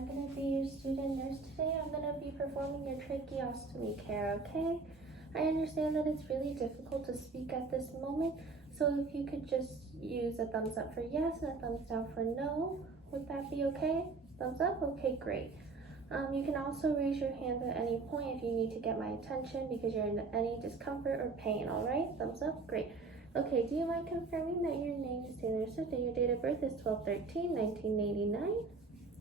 I'm going to be your student nurse today. I'm going to be performing your tracheostomy care, okay? I understand that it's really difficult to speak at this moment, so if you could just use a thumbs up for yes and a thumbs down for no, would that be okay? Thumbs up? Okay, great. You can also raise your hand at any point if you need to get my attention because you're in any discomfort or pain, all right? Thumbs up? Great. Okay, do you mind confirming that your name is Taylor Swift and your date of birth is 12/13/1989?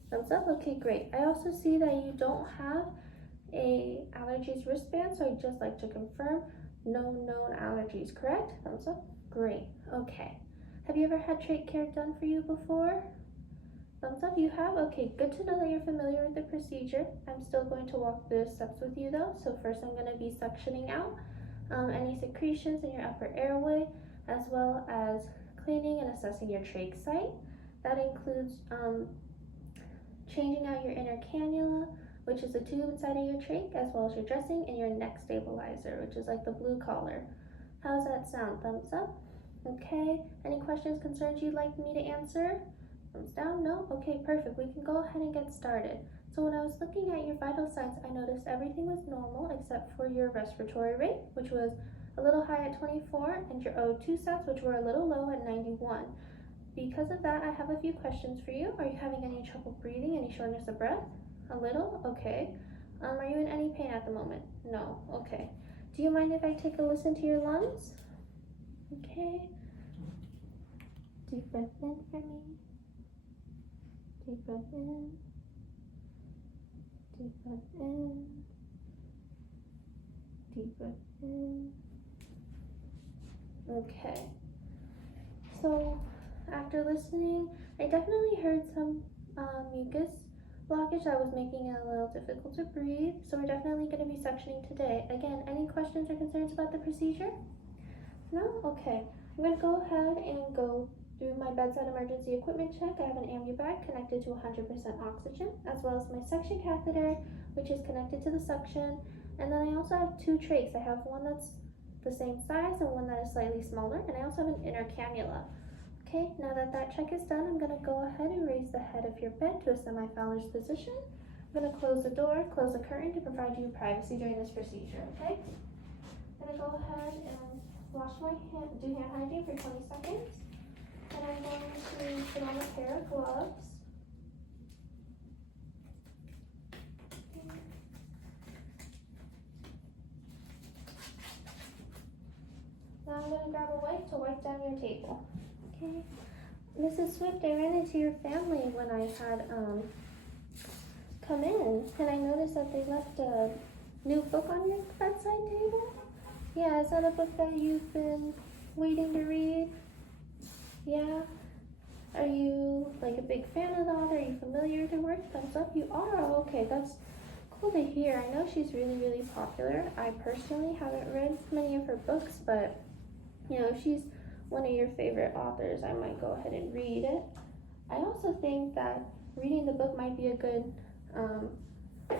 Thumbs up? Okay, great. I also see that you don't have a allergies wristband, so I'd just like to confirm no known allergies, correct? Thumbs up? Great. Okay. Have you ever had trach care done for you before? Thumbs up, you have? Okay, good to know that you're familiar with the procedure. I'm still going to walk through the steps with you though. So first I'm going to be suctioning out any secretions in your upper airway, as well as cleaning and assessing your trach site. That includes changing out your inner cannula, which is a tube inside of your trach, as well as your dressing and your neck stabilizer, which is like the blue collar. How's that sound? Thumbs up? Okay. Any questions, concerns you'd like me to answer? Thumbs down? No? Okay, perfect. We can go ahead and get started. So when I was looking at your vital signs, I noticed everything was normal except for your respiratory rate, which was a little high at 24, and your O2 stats, which were a little low at 91. Because of that, I have a few questions for you. Are you having any trouble breathing, any shortness of breath? A little? Okay. Are you in any pain at the moment? No. Okay. Do you mind if I take a listen to your lungs? Okay. Deep breath in for me. Deep breath in. Deep breath in. Deep breath in. Okay. So after listening, I definitely heard some mucus blockage that was making it a little difficult to breathe. So we're definitely going to be suctioning today. Again, any questions or concerns about the procedure? No? Okay. I'm going to go ahead and go through my bedside emergency equipment check. I have an ambu bag connected to 100% oxygen, as well as my suction catheter, which is connected to the suction. And then I also have two trachs. I have one that's the same size and one that is slightly smaller, and I also have an inner cannula. Okay, now that that check is done, I'm going to go ahead and raise the head of your bed to a semi-Fowler's position. I'm going to close the door, close the curtain to provide you privacy during this procedure, okay? I'm going to go ahead and wash my hand, do hand hygiene for 20 seconds. And I'm going to put on a pair of gloves. Now I'm going to grab a wipe to wipe down your table. Okay. Mrs. Swift, I ran into your family when I had come in, and I noticed that they left a new book on your bedside table. Yeah, is that a book that you've been waiting to read? Yeah. Are you like a big fan of the author? Are you familiar with her work? Thumbs up. You are? Okay, that's cool to hear. I know she's really, really popular. I personally haven't read many of her books, but you know, if she's one of your favorite authors, I might go ahead and read it. I also think that reading the book might be a good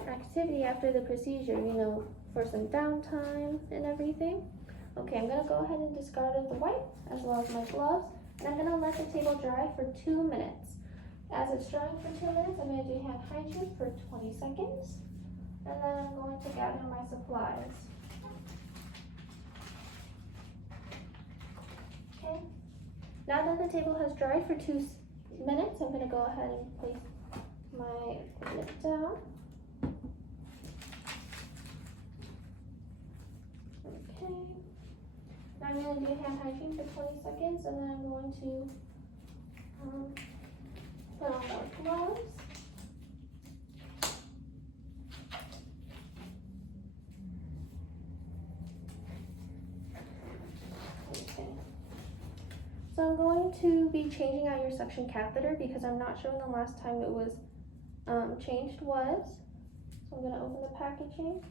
activity after the procedure, you know, for some downtime and everything. Okay, I'm gonna go ahead and discard the wipe as well as my gloves. And I'm going to let the table dry for 2 minutes. As it's drying for 2 minutes, I'm going to do hand hygiene for 20 seconds. And then I'm going to gather my supplies. Okay. Now that the table has dried for 2 minutes, I'm going to go ahead and place my equipment down. Okay. Now I'm going to do hand hygiene for 20 seconds, and then I'm going to put on my gloves. Okay. So I'm going to be changing out your suction catheter because I'm not sure when the last time it was changed was. So I'm going to open the packaging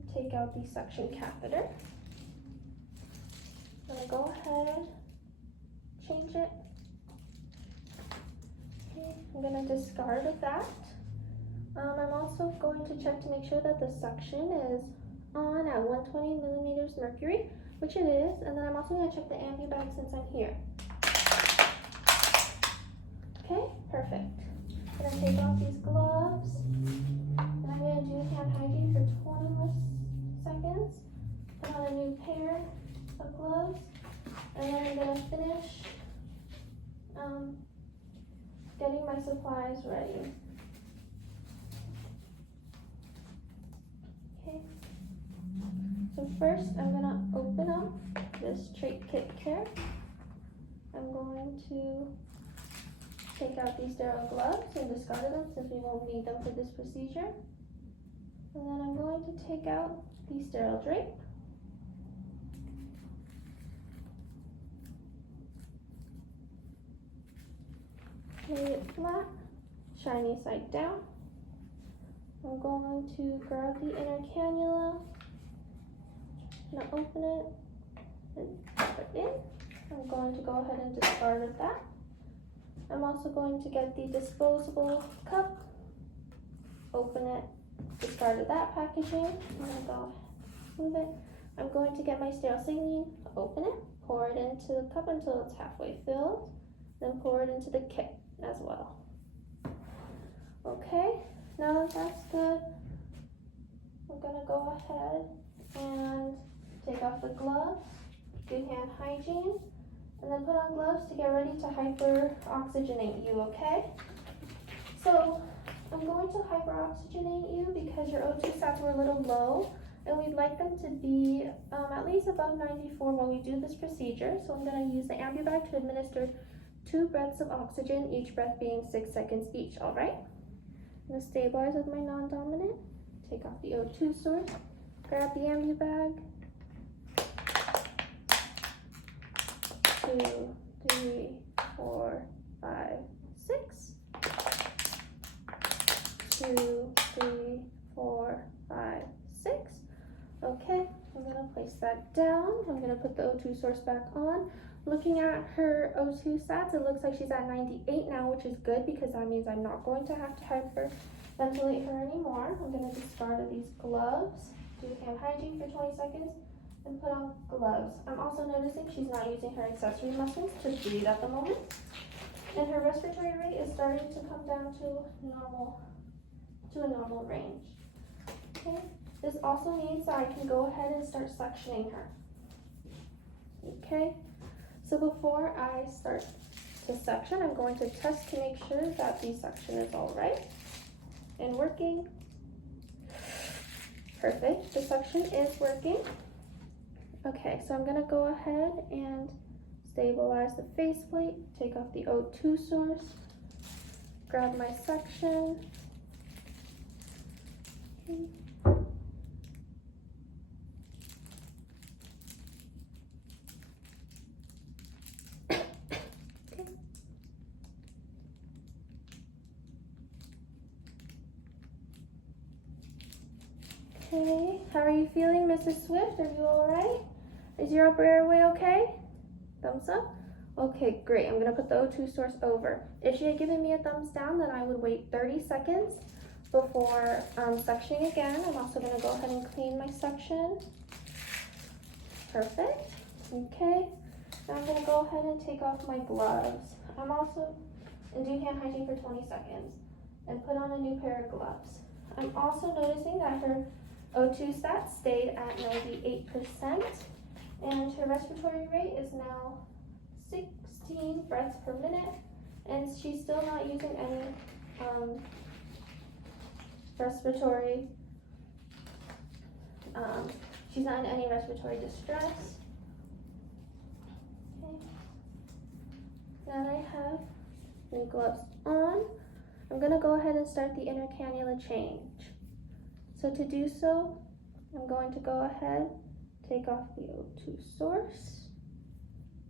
and take out the suction catheter. I'm going to go ahead, change it. Okay, I'm going to discard of that. I'm also going to check to make sure that the suction is on at 120 millimeters mercury, which it is, and then I'm also going to check the ambu bag since I'm here. Okay, perfect. I'm gonna take off these gloves, and I'm gonna do hand hygiene for 20 more seconds. Put on a new pair of gloves, and then I'm gonna finish getting my supplies ready. Okay. So first, I'm gonna open up this trach kit care. I'm going to take out these sterile gloves and discard them since we won't need them for this procedure. And then I'm going to take out the sterile drape. Lay it flat, shiny side down. I'm going to grab the inner cannula. I'm gonna open it and pop it in. I'm going to go ahead and discard of that. I'm also going to get the disposable cup, open it, discard of that packaging. I'm gonna go move it. I'm going to get my sterile saline, open it, pour it into the cup until it's halfway filled, then pour it into the kit as well. Okay, now that that's good, I'm gonna go ahead and take off the gloves, do hand hygiene, and then put on gloves to get ready to hyperoxygenate you, okay? So I'm going to hyperoxygenate you because your O2 stats were a little low, and we'd like them to be at least above 94 while we do this procedure. So I'm gonna use the ambu bag to administer 2 breaths of oxygen, each breath being 6 seconds each, all right? I'm gonna stabilize with my non-dominant, take off the O2 source, grab the ambu bag, 2, 3, 4, 5, 6, 2, 3, 4, 5, 6. Okay, I'm gonna place that down. I'm gonna put the O2 source back on. Looking at her O2 stats, it looks like she's at 98 now, which is good because that means I'm not going to have to hyperventilate her anymore. I'm gonna discard of these gloves, do hand hygiene for 20 seconds, and put on gloves. I'm also noticing she's not using her accessory muscles to breathe at the moment, and her respiratory rate is starting to come down to a normal range. Okay, this also means that I can go ahead and start suctioning her. Okay, so before I start to suction, I'm going to test to make sure that the suction is all right and working. Perfect, the suction is working. Okay, so I'm gonna go ahead and stabilize the faceplate, take off the O2 source, grab my suction. Okay. Okay, how are you feeling, Mrs. Swift? Are you all right? Is your upper airway okay? Thumbs up? Okay, great. I'm gonna put the O2 source over. If she had given me a thumbs down, then I would wait 30 seconds before suctioning again. I'm also gonna go ahead and clean my suction. Perfect. Okay, now I'm gonna go ahead and take off my gloves. And do hand hygiene for 20 seconds and put on a new pair of gloves. I'm also noticing that her O2 stats stayed at 98%, and her respiratory rate is now 16 breaths per minute, and she's still not using any respiratory, she's not in any respiratory distress. Okay. Now that I have new gloves on, I'm gonna go ahead and start the inner cannula change. So to do so, I'm going to go ahead, take off the O2 source,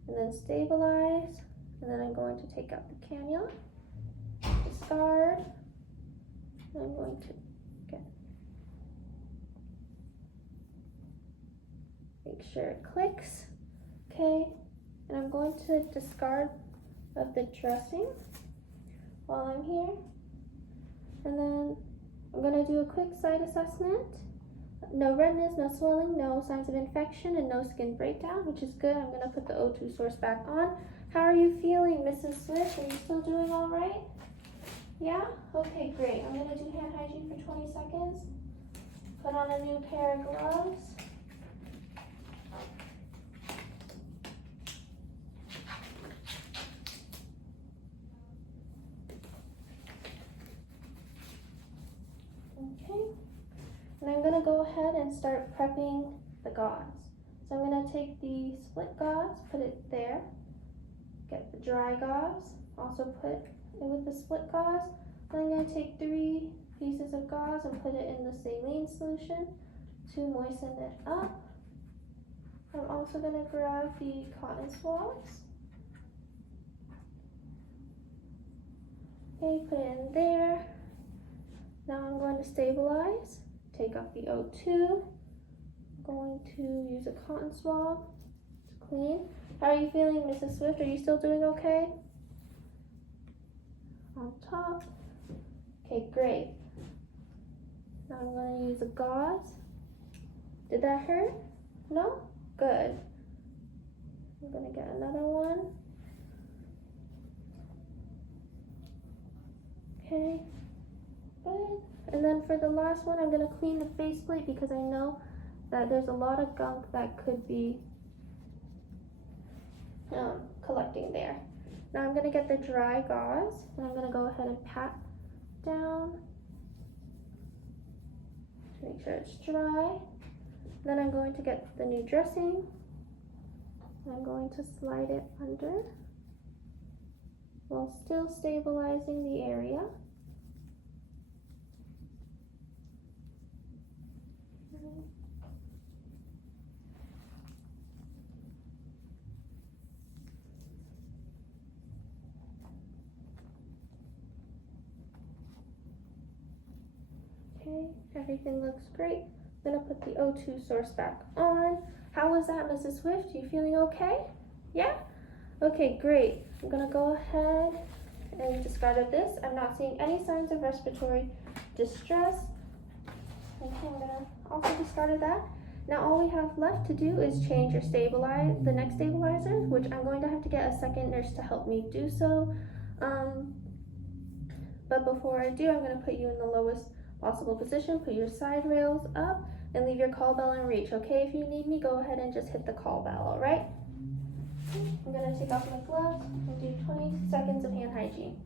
and then stabilize, and then I'm going to take out the cannula, discard, and I'm going to make sure it clicks, okay, and I'm going to discard of the dressing while I'm here, and then I'm going to do a quick site assessment. No redness, no swelling, no signs of infection, and no skin breakdown, which is good. I'm going to put the O2 source back on. How are you feeling, Mrs. Swift? Are you still doing all right? Yeah? Okay, great. I'm gonna do hand hygiene for 20 seconds. Put on a new pair of gloves. Okay. And I'm gonna go ahead and start prepping the gauze. So I'm gonna take the split gauze, put it there. Get the dry gauze, also put it with the split gauze. Then I'm gonna take 3 pieces of gauze and put it in the saline solution to moisten it up. I'm also gonna grab the cotton swabs. Okay, put it in there. Now I'm going to stabilize. Take off the O2. I'm going to use a cotton swab to clean. How are you feeling, Mrs. Swift? Are you still doing okay? On top. Okay, great. Now I'm going to use a gauze. Did that hurt? No? Good. I'm going to get another one. Okay, good. And then for the last one, I'm going to clean the faceplate because I know that there's a lot of gunk that could be collecting there. Now I'm going to get the dry gauze and I'm going to go ahead and pat down to make sure it's dry. Then I'm going to get the new dressing. I'm going to slide it under while still stabilizing the area. Okay, everything looks great. I'm gonna put the O2 source back on. How was that, Mrs. Swift? You feeling okay? Yeah? Okay, great. I'm gonna go ahead and discard of this. I'm not seeing any signs of respiratory distress. Okay, I'm gonna also discard of that. Now all we have left to do is change your the neck stabilizer, which I'm going to have to get a second nurse to help me do so. But before I do, I'm gonna put you in the lowest possible position. Put your side rails up and leave your call bell in reach. Okay, if you need me, go ahead and just hit the call bell, all right? I'm gonna take off my gloves and do 20 seconds of hand hygiene.